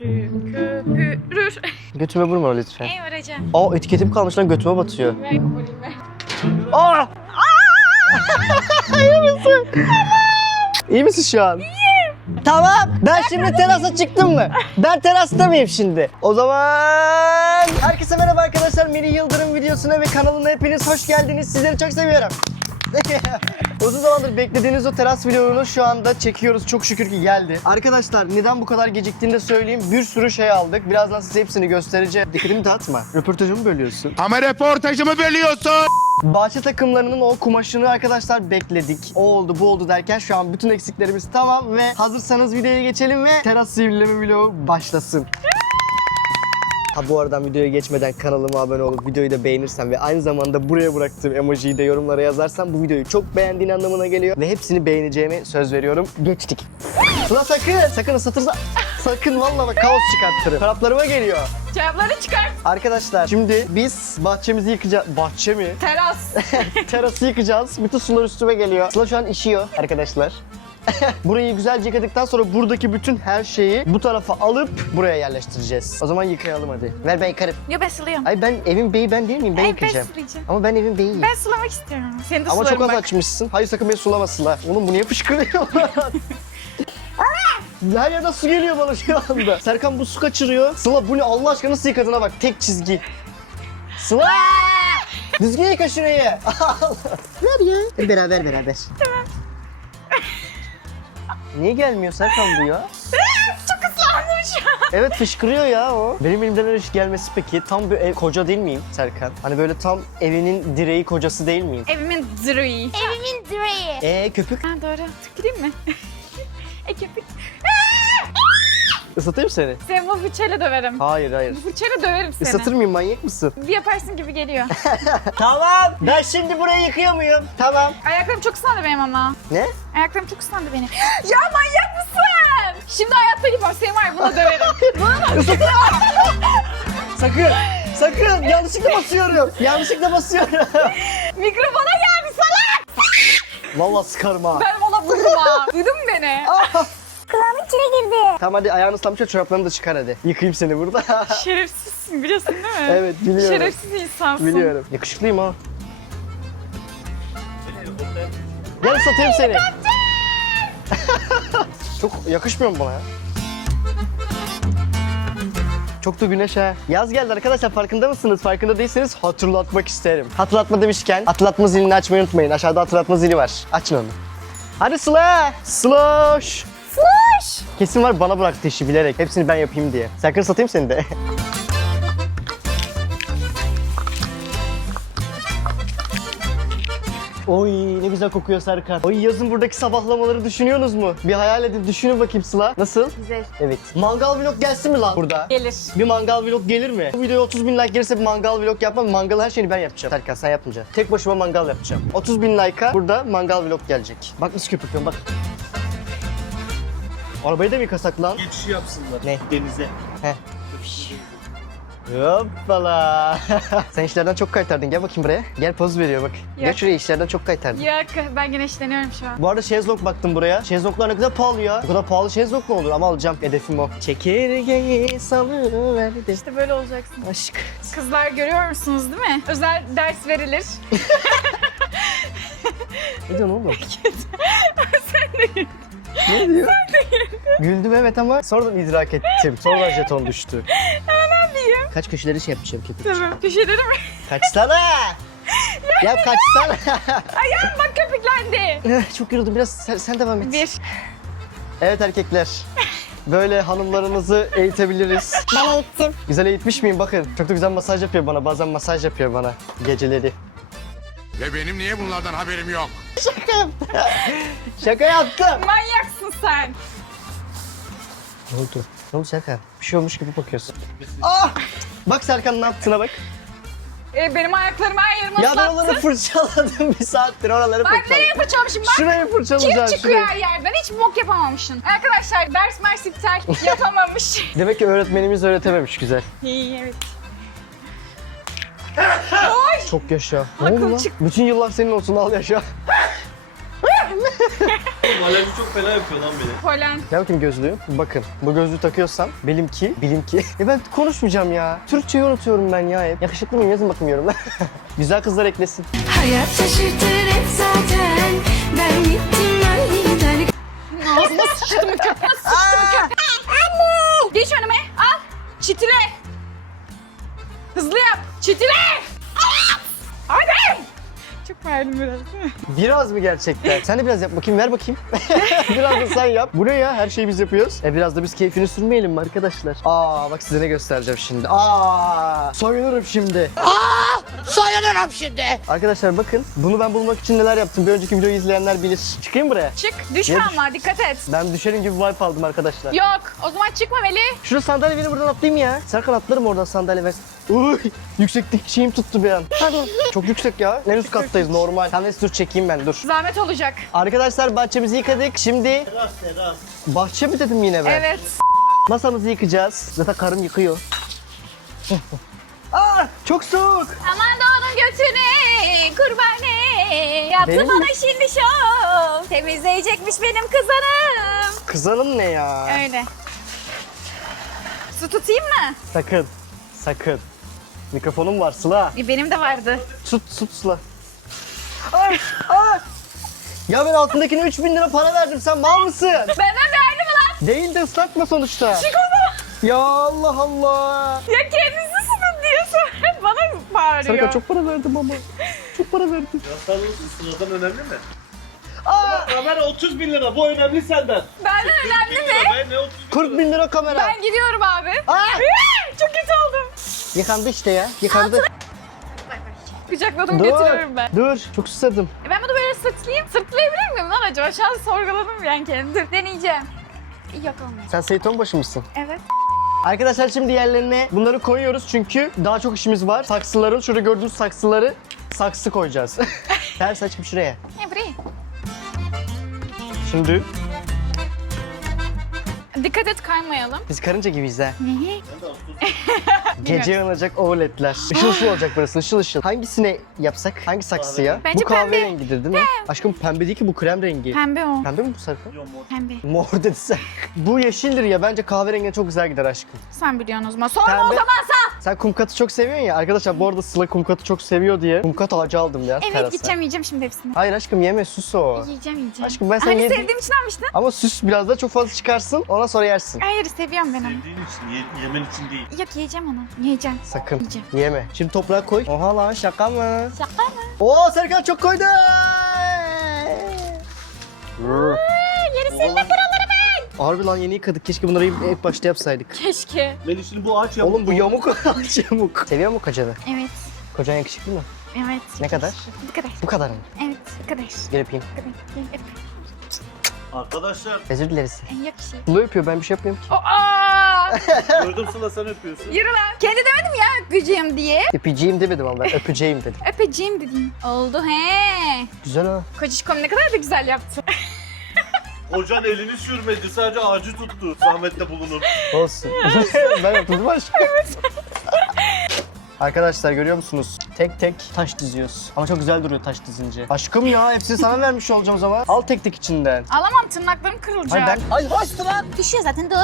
köpürür. Götüme vurma lütfen. Ey varacağım. Aa etiketim kalmış lan götüme batıyor. Aa! İyi misin? İyi misin şu an? Tamam. Ben şimdi terasa çıktım mı? Ben terasta mıyım şimdi? O zaman... Herkese merhaba arkadaşlar. Mini Yıldırım videosuna ve kanalına hepiniz hoş geldiniz. Sizleri çok seviyorum. Uzun zamandır beklediğiniz o teras vlogunu şu anda çekiyoruz. Çok şükür ki geldi. Arkadaşlar neden bu kadar geciktiğini de söyleyeyim. Bir sürü şey aldık. Birazdan size hepsini göstereceğim. Dikkatimi dağıtma. Röportajımı bölüyorsun. Ama reportajımı bölüyorsun. Bahçe takımlarının o kumaşını arkadaşlar bekledik. O oldu bu oldu derken şu an bütün eksiklerimiz tamam ve hazırsanız videoya geçelim ve teras sivrileme vlogu başlasın. Ha bu aradan videoya geçmeden kanalıma abone olup videoyu da beğenirsen ve aynı zamanda buraya bıraktığım emojiyi de yorumlara yazarsan bu videoyu çok beğendiğin anlamına geliyor ve hepsini beğeneceğimi söz veriyorum. Geçtik. Sıla sakın, sakın ısıtırsa sakın vallahi bak kaos çıkartırım. Taraflarıma geliyor. Cevapları çıkart. Arkadaşlar şimdi biz bahçemizi yıkacağız. Bahçe mi? Teras. Terası yıkacağız. Bütün sular üstüme geliyor. Sıla şu an işiyor arkadaşlar. Burayı güzelce yıkadıktan sonra buradaki bütün her şeyi bu tarafa alıp buraya yerleştireceğiz. O zaman yıkayalım hadi. Ver ben yıkarım. Yo ben sılıyorum. Ay ben evin beyi ben değil miyim? Ben Ay, ben yıkayacağım. sulayacağım. Ama ben evin beyiyim. Ben sulamak istiyorum. Seni de Ama sularım çok az bak. açmışsın. Hayır sakın beni sulama Sıla. Oğlum bu niye fışkırıyor? Her yerden su geliyor bana şu anda. Serkan bu su kaçırıyor. Sıla bu ne Allah aşkına nasıl yıkadığına bak. Tek çizgi. Sıla! Düzgün yıka şurayı. Ver ya. Beraber beraber. Tamam. Niye gelmiyor Serkan bu ya? Çok ıslandım şu an. Evet fışkırıyor ya o. Benim elimden öyle iş gelmesi peki tam bir ev koca değil miyim Serkan? Hani böyle tam evinin direği kocası değil miyim? Evimin direği. Evimin direği. Ee köpük Ha doğru. Tüküreyim mi? e köpük. Isıtayım seni. Seni bu fırçayla döverim. Hayır hayır. Bu fırçayla döverim seni. Isıtır mıyım manyak mısın? Bir yaparsın gibi geliyor. Tamam. Ben şimdi burayı yıkıyor muyum? Tamam. Ayaklarım çok ıslandı benim ama. Ne? Ayaklarım çok ıslandı benim. ya manyak mısın? Şimdi hayatta gitmem. Seni var ya buna döverim. Buna Isıtır. sakın. Sakın. Yanlışlıkla basıyorum. Yanlışlıkla basıyorum. Mikrofona gelmiş salak. Vallahi sıkarım ha. Ben ona vururum ha. Duydun mu beni? Ah. İçine girdi. Tamam hadi ayağını ıslanmış ya çoraplarını da çıkar hadi. Yıkayayım seni burada. Şerefsizsin biliyorsun değil mi? evet biliyorum. Şerefsiz insansın. Biliyorum. Yakışıklıyım ha. Gel ısıtayım seni. Çok yakışmıyor mu bana ya? Çok da güneş ha. Yaz geldi arkadaşlar farkında mısınız? Farkında değilseniz hatırlatmak isterim. Hatırlatma demişken hatırlatma zilini açmayı unutmayın. Aşağıda hatırlatma zili var. Açın onu. Hadi Sıla. Sloş. Flush. Kesin var bana bıraktı işi bilerek. Hepsini ben yapayım diye. Sakın satayım seni de. Oy ne güzel kokuyor Serkan. Oy yazın buradaki sabahlamaları düşünüyorsunuz mu? Bir hayal edin düşünün bakayım Sıla. Nasıl? Güzel. Evet. Mangal vlog gelsin mi lan burada? Gelir. Bir mangal vlog gelir mi? Bu videoya 30 bin like gelirse bir mangal vlog yapmam. Mangal her şeyini ben yapacağım. Serkan sen yapmayacaksın. Tek başıma mangal yapacağım. 30 bin like'a burada mangal vlog gelecek. Bak nasıl köpürtüyorum bak. Arabayı da mı yıkasak lan? Geçiş yapsınlar Ne? denize. Heh. Hoppala. Sen işlerden çok kaytardın. Gel bakayım buraya. Gel poz veriyor bak. Gel şuraya işlerden çok kaytardın. Yok ben güneşleniyorum şu an. Bu arada şezlong baktım buraya. Şezlonglar ne kadar pahalı ya. Bu kadar pahalı şezlong mu olur? Ama alacağım. Hedefim o. Çekirgeyi salıverdi. İşte böyle olacaksın. Aşk. Kızlar görüyor musunuz değil mi? Özel ders verilir. Ne diyorsun oğlum? Sen de. Ne diyor? Güldüm evet ama sonradan idrak ettim. Sonradan jeton düştü. Ne yapayım? Kaç köşeleri şey yapacağım köpük. Tamam. Köşeleri mi? Kaçsana! ya kaçsana! Ayağım bak köpüklendi. Çok yoruldum biraz sen, sen devam et. Bir. Evet erkekler. Böyle hanımlarınızı eğitebiliriz. Ben eğittim. Güzel eğitmiş miyim bakın. Çok da güzel masaj yapıyor bana. Bazen masaj yapıyor bana geceleri. Ve benim niye bunlardan haberim yok? Şaka yaptım. Manyaksın sen. Ne oldu? Ne oldu Serkan? Bir şey olmuş gibi bakıyorsun. Ah! Bak Serkan ne yaptığına bak. Ee, benim ayaklarım her yerimi Ya ben oraları fırçaladım bir saattir oraları Bak nereye fırçaladım. fırçalamışım bak. Şurayı Kir fırçalayacağım çıkıyor şurayı. her yerden. Hiç bok yapamamışsın. Arkadaşlar ders mers iptal yapamamış. Demek ki öğretmenimiz öğretememiş güzel. İyi evet. Oy! Çok yaşa. Ne Akıl oldu lan? çık- Bütün yıllar senin olsun al yaşa. Oğlum alerji çok fena yapıyor lan beni. Polen. Ne bakayım gözlüğü? Bakın bu gözlüğü takıyorsam bilim ki, bilim ki. Ya ben konuşmayacağım ya. Türkçeyi unutuyorum ben ya hep. Yakışıklı mıyım yazın bakayım yorumlar. Güzel kızlar eklesin. Hayat şaşırtır hep zaten Ben gittim ben gider Ağzıma sıçtı mı köpek? Sıçtı mı köpek? Anne! Geç önüme. Al. Çitile. Hızlı yap. Çitile. Verdim biraz? Biraz mı gerçekten? Sen de biraz yap bakayım, ver bakayım. biraz da sen yap. Bu ne ya? Her şeyi biz yapıyoruz. E biraz da biz keyfini sürmeyelim mi arkadaşlar? Aa bak size ne göstereceğim şimdi. Aa soyunurum şimdi. Aa soyunurum şimdi. Arkadaşlar bakın bunu ben bulmak için neler yaptım. Bir önceki videoyu izleyenler bilir. Çıkayım buraya. Çık. Düşme Niye düş- ama dikkat et. Ben düşerim gibi vibe aldım arkadaşlar. Yok. O zaman çıkma Veli. Şurada sandalye beni buradan atlayayım ya. Serkan atlarım oradan sandalye ver. Uy, yükseklik şeyim tuttu bir an. Çok yüksek ya. En üst kattayız normal. Sen de dur çekeyim ben dur. Zahmet olacak. Arkadaşlar bahçemizi yıkadık. Şimdi Teras teras. bahçe mi dedim yine ben? Evet. Masamızı yıkayacağız. Zaten karım yıkıyor. Aa, çok soğuk. Aman da onun götüne kurbane. Yaptı Benim bana mi? şimdi şov. Temizleyecekmiş benim kızanım. Kızanım ne ya? Öyle. Su tutayım mı? Sakın. Sakın. Mikrofonum var Sıla. E, Benim de vardı. Tut tut Sıla. Ay, ay. Ya ben altındakine 3000 lira para verdim. Sen mal mısın? Benden değerli mi lan? Değil de ıslatma sonuçta. Çık o zaman. Ya Allah Allah. Ya kendisi sıkın diye sonra bana mı bağırıyor? Serkan çok para verdim ama. Çok para verdim. Ya sağlığınız sıradan önemli mi? Aa, Kamera 30 bin lira bu önemli senden. Benden önemli mi? Ben ne 30 bin 40 bin lira kamera. Ben gidiyorum abi. Aa. yıkandı işte ya. Yıkandı. Kucakladım Dur. getiriyorum ben. Dur. Çok susadım. E Ben bunu böyle sırtlayayım. Sırtlayabilir miyim lan acaba? Şu an sorguladım yani kendimi. Dur deneyeceğim. Yok olmuyor. Sen Seyton başı mısın? Evet. Arkadaşlar şimdi yerlerine bunları koyuyoruz çünkü daha çok işimiz var. Saksıların, şurada gördüğünüz saksıları saksı koyacağız. Ters açıp şuraya. Ne burayı? Şimdi Dikkat et kaymayalım. biz karınca gibiyiz ha. Gece yanacak OLED'ler. Işıl ışıl olacak burası ışıl ışıl. Hangisine yapsak? Hangi saksıya? Bence bu kahve pembe. rengidir değil mi? Aşkım pembe değil ki bu krem rengi. Pembe o. Pembe mi bu Serkan? Pembe. Mor dedi sen. bu yeşildir ya bence kahverengine çok güzel gider aşkım. Sen biliyorsun o zaman. Sorma o Pembe. zaman sen. Sen kumkatı çok seviyorsun ya. Arkadaşlar bu arada Sıla kumkatı çok seviyor diye kumkat ağacı aldım ya Evet terasa. gideceğim yiyeceğim şimdi hepsini. Hayır aşkım yeme süs o. Yiyeceğim yiyeceğim. Aşkım ben sen Hani yedim. sevdiğim için almıştın. Ama süs biraz da çok fazla çıkarsın ondan sonra yersin. Hayır seviyorum ben onu. Sevdiğin için, ye- yemen için değil. Yok yiyeceğim onu. Yiyeceğim. Sakın Yiyeceğim. yeme. Şimdi toprağa koy. Oha lan şaka mı? Şaka mı? Oo Serkan çok koydu. Yeri silme buraları ben. Harbi lan yeni yıkadık. Keşke bunları ilk başta yapsaydık. Keşke. Melih şimdi bu ağaç yamuk. Oğlum bu yamuk ağaç yamuk. Seviyor mu kocanı? Evet. Kocan yakışıklı mı? Evet. Ne kadar? Bu kadar. Bu kadar mı? Evet bu kadar. Gel öpeyim. Bu kadar. Gel, öp. Arkadaşlar Özür dileriz. Yok bir şey. Sıla öpüyor ben bir şey yapmıyorum ki. Aa! gördüm Sıla sen öpüyorsun. Yürü lan. Kendi demedim ya öpeceğim diye. Öpeceğim demedim ama ben öpeceğim dedim. Öpeceğim dedim. Oldu he. Güzel ha. Kocişkom ne kadar da güzel yaptı. Kocan elini sürmedi sadece ağacı tuttu. Zahmette bulunur. Olsun. ben yaptım değil mi aşkım? Arkadaşlar görüyor musunuz? Tek tek taş diziyoruz. Ama çok güzel duruyor taş dizince. Aşkım ya hepsini sana vermiş olacağım o zaman. Al tek tek içinden. Alamam tırnaklarım kırılacak. Ay ben... Ay hoştu lan. Düşüyor zaten dur.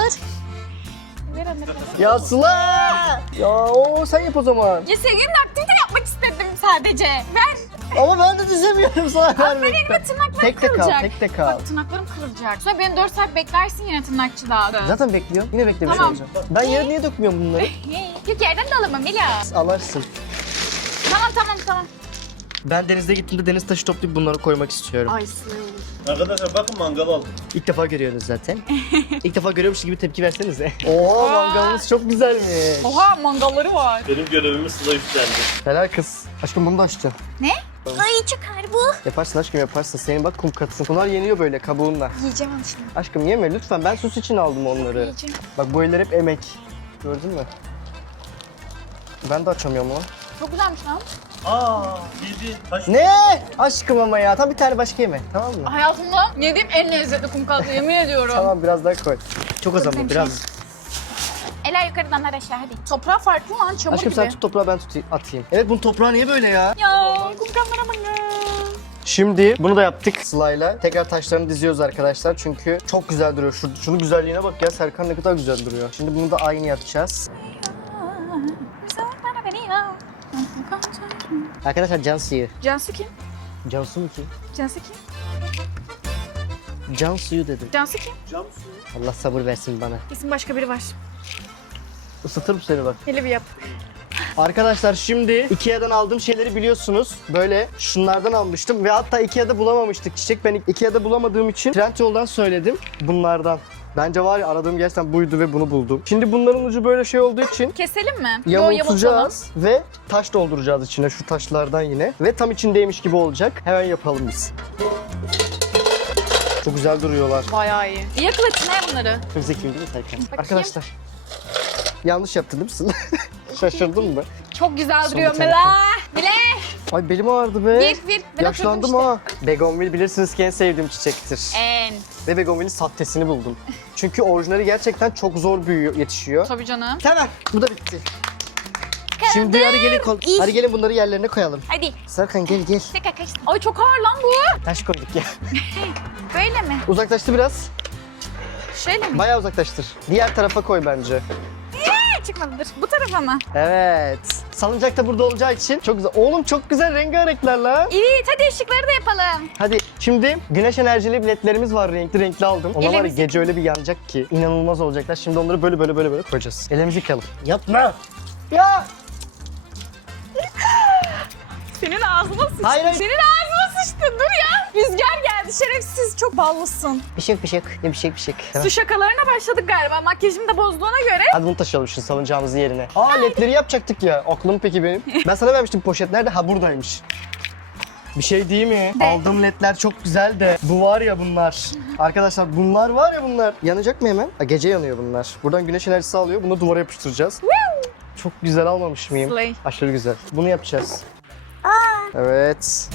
Ver onları. Ya Sıla! Ya o sen yap o zaman. Ya senin aktivite yapmak istedim sadece. Ver. Ama ben de dizemiyorum sana Benim vermekten. de tırnaklarım Tek tek al, kırılacak. tek tek al. Bak tırnaklarım kırılacak. Sonra beni 4 saat beklersin yine tırnakçıda. Zaten bekliyorum. Yine beklemiş Tamam. olacağım. Ben yarın niye dökmüyorum bunları? Yok yerden de alamam Mila. Alarsın. Tamam tamam tamam. Ben denizde gittiğimde deniz taşı toplayıp bunları koymak istiyorum. Ay Arkadaşlar bakın mangal aldım. İlk defa görüyorsunuz zaten. İlk defa görüyormuş gibi tepki versenize. Oo mangalımız çok güzelmiş. Oha mangalları var. Benim görevimi Sıla üstlendi. Helal kız. Aşkım bunu da açtı. Ay çıkar bu. Yaparsın aşkım yaparsın. Senin bak kum katısın. Bunlar yeniyor böyle kabuğunla. Yiyeceğim onu şimdi. Aşkım yeme lütfen. Ben sus için aldım onları. Yiyeceğim. Bak bu eller hep emek. Gördün mü? Ben de açamıyorum lan. Çok güzelmiş lan. Aa yedi. Taş Ne? Aşkım ama ya. Tam bir tane başka yeme. Tamam mı? Hayatımda yediğim en lezzetli kum katlı yemin ediyorum. Tamam biraz daha koy. Çok az ama biraz. Ela yukarıdan her aşağı hadi. Toprağı farklı lan çamur Aşkım gibi. sen tut toprağı ben tutayım, atayım. Evet bunun toprağı niye böyle ya? Ya kum katlara bak ya. Şimdi bunu da yaptık Sıla'yla. Tekrar taşlarını diziyoruz arkadaşlar çünkü çok güzel duruyor. Şu, şunun güzelliğine bak ya Serkan ne kadar güzel duruyor. Şimdi bunu da aynı yapacağız. Arkadaşlar can suyu. Cansu kim? Cansu mu ki? Cansu kim? Can suyu dedim. Cansu kim? Allah sabır versin bana. İsim başka biri var. Isıtırım seni bak. Hele bir yap. Arkadaşlar şimdi Ikea'dan aldığım şeyleri biliyorsunuz. Böyle şunlardan almıştım ve hatta Ikea'da bulamamıştık. Çiçek ben Ikea'da bulamadığım için Trendyol'dan söyledim bunlardan. Bence var ya aradığım gerçekten buydu ve bunu buldum. Şimdi bunların ucu böyle şey olduğu için Keselim mi? Yo, yamultacağız ve taş dolduracağız içine şu taşlardan yine. Ve tam içindeymiş gibi olacak. Hemen yapalım biz. Çok güzel duruyorlar. Bayağı iyi. Yakala ne bunları? Çok zekiyim değil mi? Bakayım. Arkadaşlar. Yanlış yaptın değil mi Sıla? Şaşırdın mı? Çok güzel duruyor Mela. Mile. Ay belim ağrıdı be. Bir bir. Ben Yaşlandım oturdum ha. Begonvil bilirsiniz ki en sevdiğim çiçektir. işte. En. Ve Begonvil'in sahtesini buldum. Çünkü orijinali gerçekten çok zor büyüyor, yetişiyor. Tabii canım. Tamam, bu da bitti. Şimdi hadi gelin, kol- İyi. hadi gelin bunları yerlerine koyalım. Hadi. Serkan gel gel. Tekrar kaçtım. Ay çok ağır lan bu. Taş koyduk ya. Böyle mi? Uzaklaştı biraz. Şöyle mi? Bayağı uzaklaştır. Diğer tarafa koy bence. Ay, Çıkmadıdır. Bu tarafa mı? Evet. Salıncak da burada olacağı için çok güzel. Oğlum çok güzel rengarenkler la. Evet hadi ışıkları da yapalım. Hadi şimdi güneş enerjili biletlerimiz var renkli renkli aldım. Onlar var ya Elimizi- gece öyle bir yanacak ki inanılmaz olacaklar. Şimdi onları böyle böyle böyle böyle koyacağız. Elimizi yıkayalım. Yapma. Ya. Senin ağzına sıçtı. Hayır, hayır. Senin ağzına sıçtı. Dur ya. Rüzgar geldi. Şerefsiz. Çok ballısın. Bir şey yok bir şey yok. Ya bir şey yok bir şey yok. Tamam. Su şakalarına başladık galiba. Makyajımı da bozduğuna göre. Hadi bunu taşıyalım şu salıncağımızın yerine. Aa ledleri yapacaktık ya. Aklım peki benim. Ben sana vermiştim poşet nerede? Ha buradaymış. Bir şey değil mi? De. Aldığım ledler çok güzel de bu var ya bunlar. Arkadaşlar bunlar var ya bunlar. Yanacak mı hemen? Ha, gece yanıyor bunlar. Buradan güneş enerjisi alıyor. Bunu duvara yapıştıracağız. Çok güzel almamış mıyım? Slay. Aşırı güzel. Bunu yapacağız. Evet.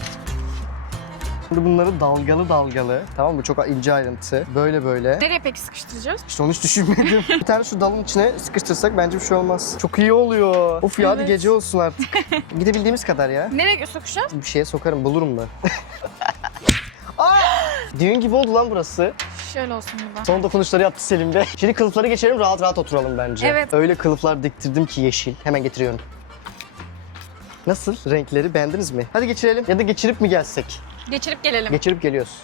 Şimdi bunları dalgalı dalgalı. Tamam mı? Çok ince ayrıntı. Böyle böyle. Nereye peki sıkıştıracağız? İşte onu hiç düşünmedim. bir tane şu dalın içine sıkıştırsak bence bir şey olmaz. Çok iyi oluyor. Of ya hadi Evet. gece olsun artık. Gidebildiğimiz kadar ya. Nereye sokacağız? Bir şeye sokarım bulurum ben. Aa! Düğün gibi oldu lan burası. Şöyle olsun bu da. Son dokunuşları yaptı Selim Bey. Şimdi kılıfları geçelim rahat rahat oturalım bence. Evet. Öyle kılıflar diktirdim ki yeşil. Hemen getiriyorum. Nasıl? Renkleri beğendiniz mi? Hadi geçirelim. Ya da geçirip mi gelsek? Geçirip gelelim. Geçirip geliyoruz.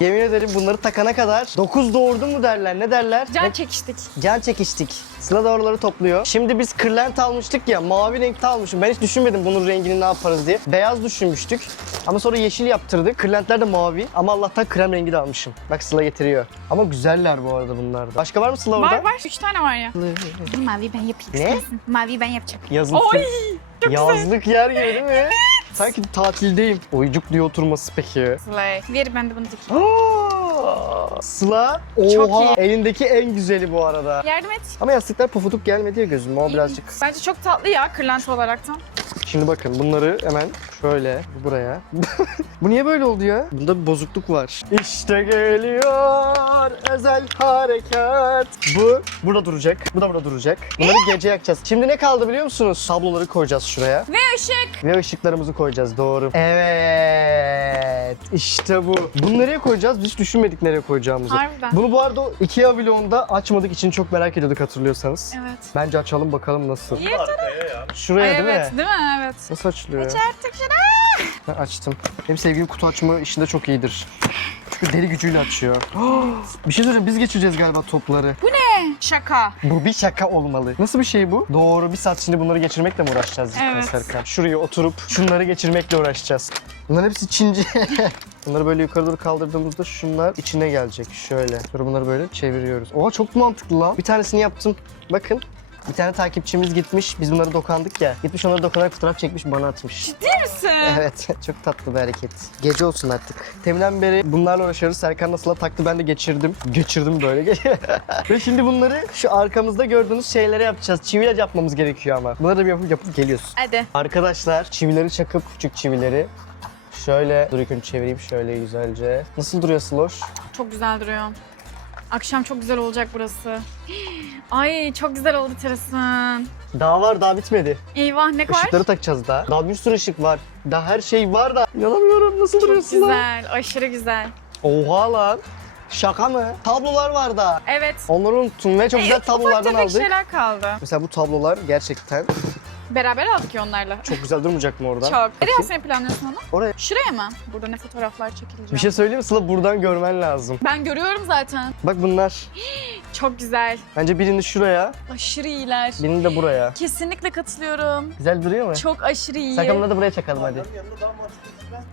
Yemin ederim bunları takana kadar 9 doğurdu mu derler ne derler? Can Ne- çekiştik. Can çekiştik. Sıla da oraları topluyor. Şimdi biz kırlent almıştık ya mavi renkte almışım. Ben hiç düşünmedim bunun rengini ne yaparız diye. Beyaz düşünmüştük. Ama sonra yeşil yaptırdık. Kırlentler de mavi. Ama Allah'tan krem rengi de almışım. Bak Sıla getiriyor. Ama güzeller bu arada bunlar da. Başka var mı Sıla orada? Var var. Üç tane var ya. Mavi ben yapayım. Ne? Mavi ben yapacağım. Yazlık. Oy! Çok güzel. Yazlık yer gibi değil mi? Sanki tatildeyim. Oyuncuk diye oturması peki. Slay. Ver ben de bunu dikeyim. Sıla Çok oha iyi. elindeki en güzeli bu arada. Yardım et. Ama yastıklar pofuduk gelmedi ya gözüme o birazcık. Bence çok tatlı ya kırlent olaraktan. Şimdi bakın bunları hemen şöyle buraya. bu niye böyle oldu ya? Bunda bir bozukluk var. İşte geliyor özel harekat. Bu burada duracak. Bu da burada duracak. Bunları gece yakacağız. Şimdi ne kaldı biliyor musunuz? Tabloları koyacağız şuraya. Ve ışık. Ve ışıklarımızı koyacağız doğru. Evet. işte bu. Bunu nereye koyacağız? Biz hiç düşünmedik nereye koyacağımızı. Harbiden. Bunu bu arada Ikea vlogunda açmadık için çok merak ediyorduk hatırlıyorsanız. Evet. Bence açalım bakalım nasıl. Yeter. Arkaya ya. Şuraya Ay, değil evet mi? değil mi? Evet. Nasıl açılıyor ya? Artık şunu. Ben açtım. Benim sevgilim kutu açma işinde çok iyidir. Çünkü deli gücüyle açıyor. bir şey söyleyeceğim biz geçireceğiz galiba topları. Şaka. Bu bir şaka olmalı. Nasıl bir şey bu? Doğru bir saat şimdi bunları geçirmekle mi uğraşacağız Evet. Serkan? Şuraya oturup şunları geçirmekle uğraşacağız. Bunların hepsi Çince. bunları böyle yukarı doğru kaldırdığımızda şunlar içine gelecek. Şöyle. Sonra bunları böyle çeviriyoruz. Oha çok mantıklı lan. Bir tanesini yaptım. Bakın. Bir tane takipçimiz gitmiş. Biz bunları dokandık ya. Gitmiş onları dokunarak fotoğraf çekmiş bana atmış. Değil misin? Evet, çok tatlı bir hareket. Gece olsun artık. Teminden beri bunlarla uğraşıyoruz. Serkan nasıl taktı ben de geçirdim. Geçirdim böyle. Ve şimdi bunları şu arkamızda gördüğünüz şeylere yapacağız. Çiviyle yapmamız gerekiyor ama. Bunları da bir yapıp yapıp geliyoruz. Hadi. Arkadaşlar çivileri çakıp küçük çivileri şöyle dur çevireyim şöyle güzelce. Nasıl duruyor Sloş? Çok güzel duruyor. Akşam çok güzel olacak burası. Ay çok güzel oldu terasın. Daha var daha bitmedi. Eyvah ne var? Işıkları takacağız daha. Daha bir sürü ışık var. Daha her şey var da. İnanamıyorum nasıl duruyorsun lan? güzel, aşırı güzel. Oha lan. Şaka mı? Tablolar var da. Evet. Onları unuttum ve çok güzel Ufak tablolardan tefek aldık. şeyler kaldı. Mesela bu tablolar gerçekten Beraber aldık ya onlarla. çok güzel durmayacak mı orada? Çok. Nereye asmayı planlıyorsun onu? Oraya. Şuraya mı? Burada ne fotoğraflar çekilecek? Bir şey söyleyeyim mi Sıla? Buradan görmen lazım. Ben görüyorum zaten. Bak bunlar. Çok güzel. Bence birini şuraya, Aşırı iyiler. birini de buraya. Kesinlikle katılıyorum. Güzel duruyor mu? Çok aşırı iyi. Bunları da buraya çakalım hadi.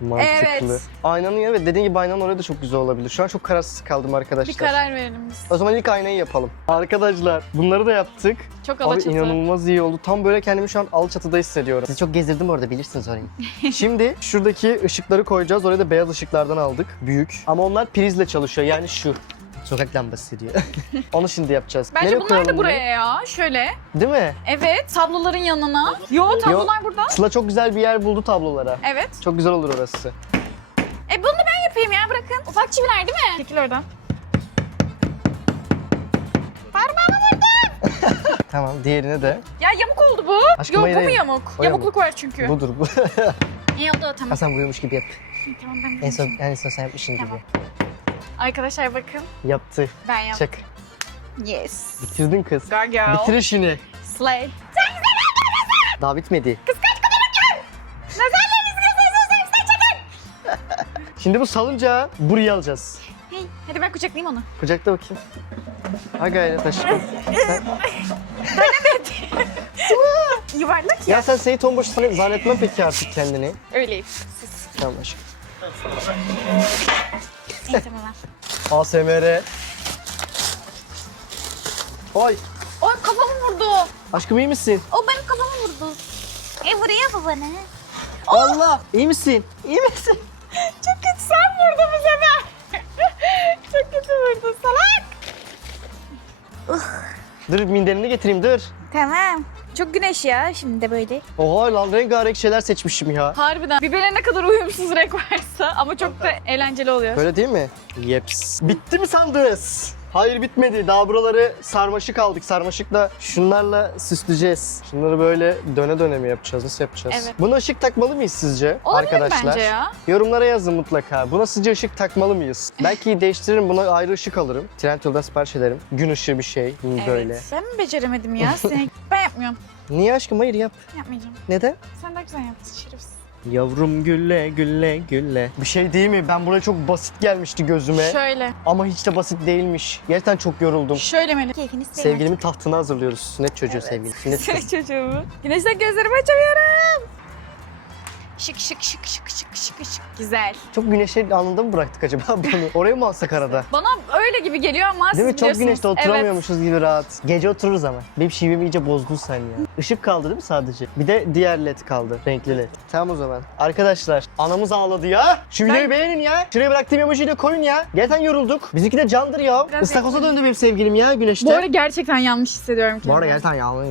Mantıklı. Evet. Aynanın yanı ve dediğin gibi aynanın oraya da çok güzel olabilir. Şu an çok kararsız kaldım arkadaşlar. Bir karar verelim biz. O zaman ilk aynayı yapalım. Arkadaşlar bunları da yaptık. Çok Abi alaçatı. inanılmaz iyi oldu. Tam böyle kendimi şu an Alçatı'da hissediyorum. Sizi çok gezdirdim orada bilirsiniz orayı. Şimdi şuradaki ışıkları koyacağız. Oraya da beyaz ışıklardan aldık. Büyük. Ama onlar prizle çalışıyor. Yani şu. Sokak lambası diyor. Onu şimdi yapacağız. Bence Nereye bunlar koyalım da bunu? buraya ya. Şöyle. Değil mi? Evet. Tabloların yanına. Yo tablolar burada. Sıla çok güzel bir yer buldu tablolara. Evet. Çok güzel olur orası. E bunu da ben yapayım ya bırakın. Ufak çiviler değil mi? Çekil oradan. Parmağımı vurdum. Tamam diğerine de. Ya yamuk oldu bu. Aşkım, Yok hayır, bu mu hayır. yamuk? O Yamukluk var çünkü. Budur bu. İyi oldu tamam. Hasan buyurmuş gibi yap. Tamam ben En son, en son sen yapmışsın Tamam. gibi. Arkadaşlar bakın. Yaptı. Ben yaptım. Çak. Yes. Bitirdin kız. Go girl. Bitir işini. Slay. Daha bitmedi. Şimdi bu salıncağı buraya alacağız. Hey, hadi ben kucaklayayım onu. Kucakta bakayım. Ha gayret aşkım. Sen, Yuvarlak ya. ya sen Seyit Onboş zannetmem peki artık kendini. Öyleyim. Tamam aşkım. Ben. ASMR. Oy. Oy kafamı vurdu. Aşkım iyi misin? O benim kafamı vurdu. E vuruyor bu bana. Allah. İyi misin? İyi misin? Çok kötü sen vurdun bu sefer. Çok kötü vurdun salak. Dur minderini getireyim dur. Tamam. Çok güneş ya şimdi de böyle. Oha lan rengarenk şeyler seçmişim ya. Harbiden birbirine ne kadar uyumsuz renk varsa ama çok da eğlenceli oluyor. Böyle değil mi? Yeps. Bitti mi sandınız? Hayır bitmedi. Daha buraları sarmaşık aldık. Sarmaşıkla şunlarla süsleyeceğiz. Şunları böyle döne döne mi yapacağız? Nasıl yapacağız? Evet. Buna ışık takmalı mıyız sizce? Olabilir arkadaşlar? bence ya. Yorumlara yazın mutlaka. Buna sizce ışık takmalı mıyız? Belki değiştiririm. Buna ayrı ışık alırım. Trendyol'dan sipariş ederim. Gün ışığı bir şey. Böyle. Evet. Ben mi beceremedim ya? Seni... ben yapmıyorum. Niye aşkım? Hayır yap. Yapmayacağım. Neden? Sen daha güzel yaptın şerefsiz. Yavrum gülle gülle gülle. Bir şey değil mi? Ben buraya çok basit gelmişti gözüme. Şöyle. Ama hiç de basit değilmiş. Gerçekten çok yoruldum. Şöyle Melih. Keyfiniz benim. Sevgilimin tahtını hazırlıyoruz. Sünnet çocuğu sevgili. Sünnet çocuğu. Seni çocuğumu. Güneşten gözlerimi açamıyorum. Şık şık şık şık şık şık şık. Güzel. Çok güneşe anında mı bıraktık acaba bunu? Oraya mı alsak arada? Bana öyle gibi geliyor ama siz Değil mi? Çok biliyorsunuz. güneşte oturamıyormuşuz gibi rahat. Gece otururuz ama. Benim şivemi iyice bozdun sen ya. Işık kaldı değil mi sadece? Bir de diğer led kaldı. Renkli led. Tamam o zaman. Arkadaşlar anamız ağladı ya. Şu videoyu Ben- beğenin ya. Şuraya bıraktığım emojiyi de koyun ya. Gerçekten yorulduk. Bizimki de candır ya. Biraz Istakoza döndü benim sevgilim ya güneşte. Bu arada gerçekten yanlış hissediyorum Bu arada gerçekten yağlı.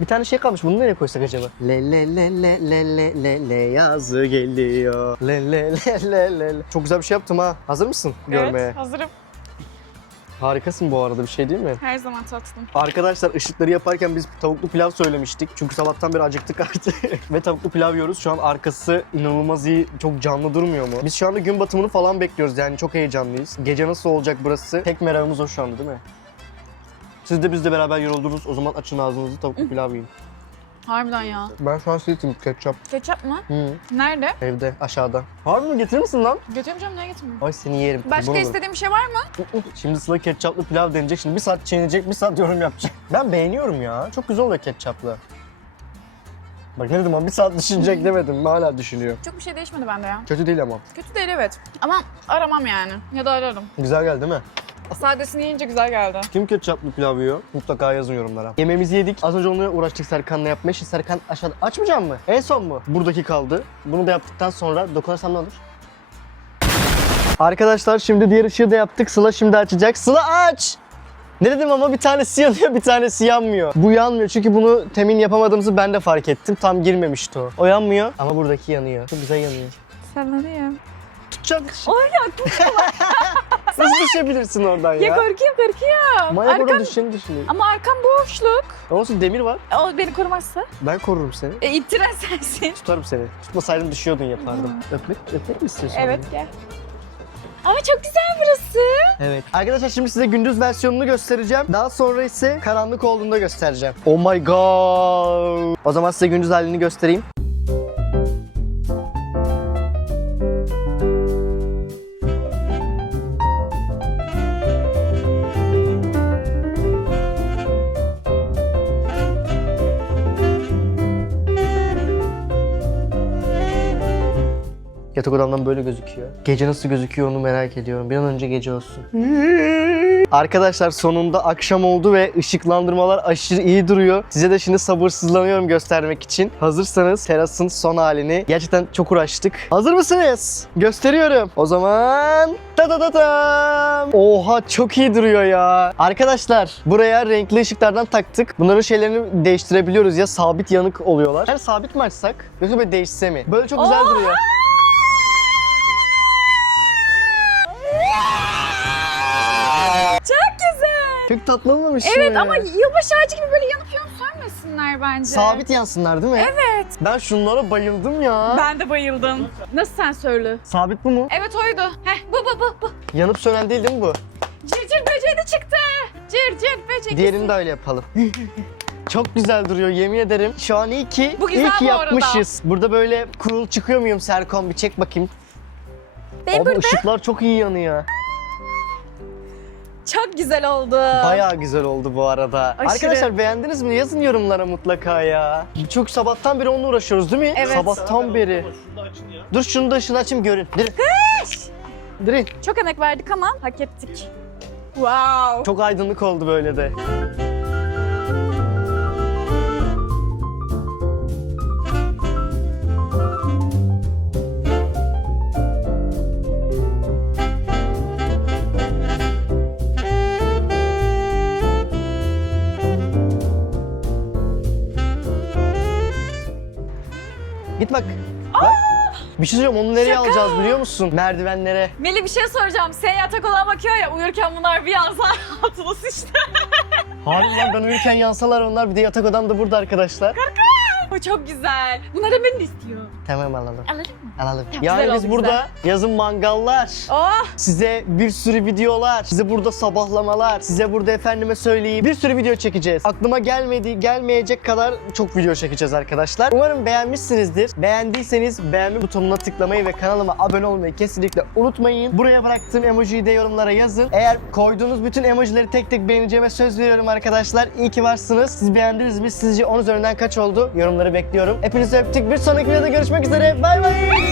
Bir tane şey kalmış. Bunu nereye koysak acaba? Le le le le le le le le yazı geliyor. Le le le le le le. Çok güzel bir şey yaptım ha. Hazır mısın görmeye? Evet hazırım. Harikasın bu arada bir şey değil mi? Her zaman tatlım. Arkadaşlar ışıkları yaparken biz tavuklu pilav söylemiştik. Çünkü sabahtan beri acıktık artık. Ve tavuklu pilav yiyoruz. Şu an arkası inanılmaz iyi, çok canlı durmuyor mu? Biz şu anda gün batımını falan bekliyoruz yani çok heyecanlıyız. Gece nasıl olacak burası? Tek merakımız o şu anda değil mi? Siz de bizle beraber yoruldunuz. O zaman açın ağzınızı tavuklu pilav yiyin. Harbiden ya. Ben şu an siltim ketçap. Ketçap mı? Hı. Nerede? Evde aşağıda. Harbi mi getirir misin lan? Götürmeyeceğim neye getirmiyorum? Ay seni yerim. Başka olurum. istediğim bir şey var mı? Şimdi Sıla ketçaplı pilav deneyecek. Şimdi bir saat çiğneyecek, bir saat yorum yapacak. Ben beğeniyorum ya. Çok güzel oluyor ketçaplı. Bak ne dedim ama bir saat düşünecek demedim. Hala düşünüyor. Çok bir şey değişmedi bende ya. Kötü değil ama. Kötü değil evet. Ama aramam yani. Ya da ararım. Güzel geldi değil mi? Sadesini yiyince güzel geldi. Kim ketçaplı pilav yiyor? Mutlaka yazın yorumlara. Yemeğimizi yedik. Az önce onu uğraştık Serkan'la yapmaya. Şimdi Serkan aşağıda. Açmayacak mı? En son mu? Buradaki kaldı. Bunu da yaptıktan sonra dokunarsam ne olur? Arkadaşlar şimdi diğer ışığı da yaptık. Sıla şimdi açacak. Sıla aç! Ne dedim ama bir tanesi yanıyor bir tanesi yanmıyor. Bu yanmıyor çünkü bunu temin yapamadığımızı ben de fark ettim. Tam girmemişti o. O yanmıyor ama buradaki yanıyor. Çok güzel yanıyor. Sallanıyor. Uçak. Ay ya, Nasıl düşebilirsin oradan ya? ya korkuyorum korkuyorum. Manyak orada Arkam- düşeni düşünüyor. Ama arkam boşluk. Olsun demir var. O beni korumazsa. Ben korurum seni. E, ittiren sensin. Tutarım seni. Tutmasaydın düşüyordun yapardım. Öpmek, öpmek mi istiyorsun? Evet beni? gel. Ama çok güzel burası. Evet. Arkadaşlar şimdi size gündüz versiyonunu göstereceğim. Daha sonra ise karanlık olduğunda göstereceğim. Oh my god. O zaman size gündüz halini göstereyim. Yatak odamdan böyle gözüküyor. Gece nasıl gözüküyor onu merak ediyorum. Bir an önce gece olsun. Arkadaşlar sonunda akşam oldu ve ışıklandırmalar aşırı iyi duruyor. Size de şimdi sabırsızlanıyorum göstermek için. Hazırsanız terasın son halini gerçekten çok uğraştık. Hazır mısınız? Gösteriyorum. O zaman ta ta ta tam. Oha çok iyi duruyor ya. Arkadaşlar buraya renkli ışıklardan taktık. Bunların şeylerini değiştirebiliyoruz ya sabit yanık oluyorlar. Yani sabit mi açsak yoksa böyle değişse mi? Böyle çok güzel Oha! duruyor. Çok tatlı olmamış Evet ama yılbaşı ağacı gibi böyle yanıp yanıp sönmesinler bence. Sabit yansınlar değil mi? Evet. Ben şunlara bayıldım ya. Ben de bayıldım. Nasıl sen söyle? Sabit bu mu? Evet oydu. Heh bu bu bu bu. Yanıp sönen değil değil mi bu? Cırcır böceği de çıktı. Cırcır böceği. Diğerini de öyle yapalım. Çok güzel duruyor yemin ederim. Şu an iyi ki, Bu güzel iyi ki bu arada. yapmışız. Burada böyle kurul çıkıyor muyum Serkan? Bir çek bakayım. Ben Abi burada. ışıklar çok iyi yanıyor. Çok güzel oldu. Bayağı güzel oldu bu arada. Aşırı. Arkadaşlar beğendiniz mi? Yazın yorumlara mutlaka ya. Çok sabahtan beri onunla uğraşıyoruz değil mi? Evet. Sabahtan beri. Ama şunu da açın ya. Dur şunu da ışını açayım görün. Dirin. Dirin. Çok emek verdik ama hak ettik. Wow. Çok aydınlık oldu böyle de. Bir şey söyleyeceğim onu nereye Şaka. alacağız biliyor musun? Merdivenlere. Melih bir şey soracağım. Sen yatak olan bakıyor ya uyurken bunlar bir yansa altına sıçtı. Harbi lan ben uyurken yansalar onlar bir de yatak odam da burada arkadaşlar. Bu çok güzel. Bunları ben de istiyorum. Tamam alalım. Alalım mı? Alalım. Güzel Yani biz oldu, burada yazın mangallar, Oh. size bir sürü videolar, size burada sabahlamalar, size burada efendime söyleyeyim bir sürü video çekeceğiz. Aklıma gelmedi, gelmeyecek kadar çok video çekeceğiz arkadaşlar. Umarım beğenmişsinizdir. Beğendiyseniz beğenme butonuna tıklamayı ve kanalıma abone olmayı kesinlikle unutmayın. Buraya bıraktığım emojiyi de yorumlara yazın. Eğer koyduğunuz bütün emojileri tek tek beğeneceğime söz veriyorum arkadaşlar. İyi ki varsınız. Siz beğendiniz mi? Sizce 10 üzerinden kaç oldu? Yorumları bekliyorum. Hepinizi öptük. Bir sonraki videoda görüşmek üzere. Bay bay.